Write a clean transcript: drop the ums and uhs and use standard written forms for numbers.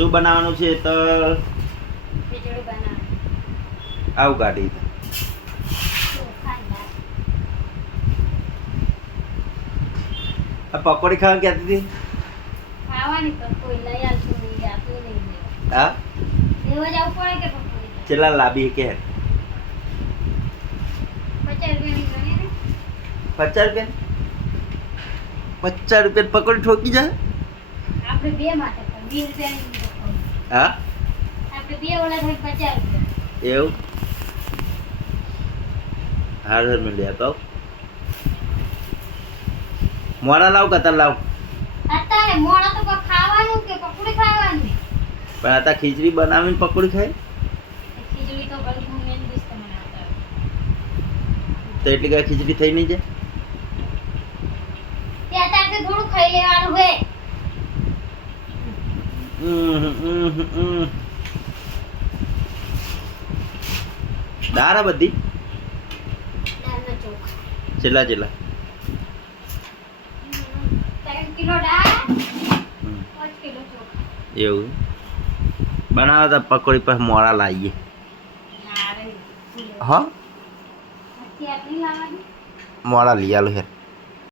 શું બનાવવાનું છે તો ખીચડી બનાવવાની. આવું કાઢી ચોખા ને દાળ. આ પકોડી ખાવા કહેતી હતી ખાવાની પણ કોઈ લઈ આવતું નહીં, આટલું નહીં લેવા. હા લેવા જવું પડે કે પકોડી? ચેલા લાવી કે 50 રૂપિયાની ગણી ને. 50 રૂપિયા પકોડી ઠોકી જાય આપણે બે માટે પણ 20 રૂપિયાની પકોડી. હા આપણે બે ઓલા થઈ 50 રૂપિયા. એવું હાર મેં લે તો મોડા લાવ કતાર લાવ અત્યારે મોડા તો કોઈ ખાવાનું કે પકોડી ખાવાની? પણ આ ખીચડી બનાવીને પકોડી ખાય ખીચડી તો ઘણી હું મેન ડીશ તમને આવતા. તો એટલી કઈ ખીચડી થઈ નહીં જાય તે અત્યારે તો થોડું ખાઈ લેવાનું હોય. દાળ આ બધી દાળના ચોખા. છેલ્લા છેલ્લા 3 કિલો દાળ, 5 કિલો ચોખા. એવું બનાવતા પકોડી પર મોડા લાવીએ ના રે. હા અત્યારે નહીં લાવવાની. મોડા લઈ આલો હેર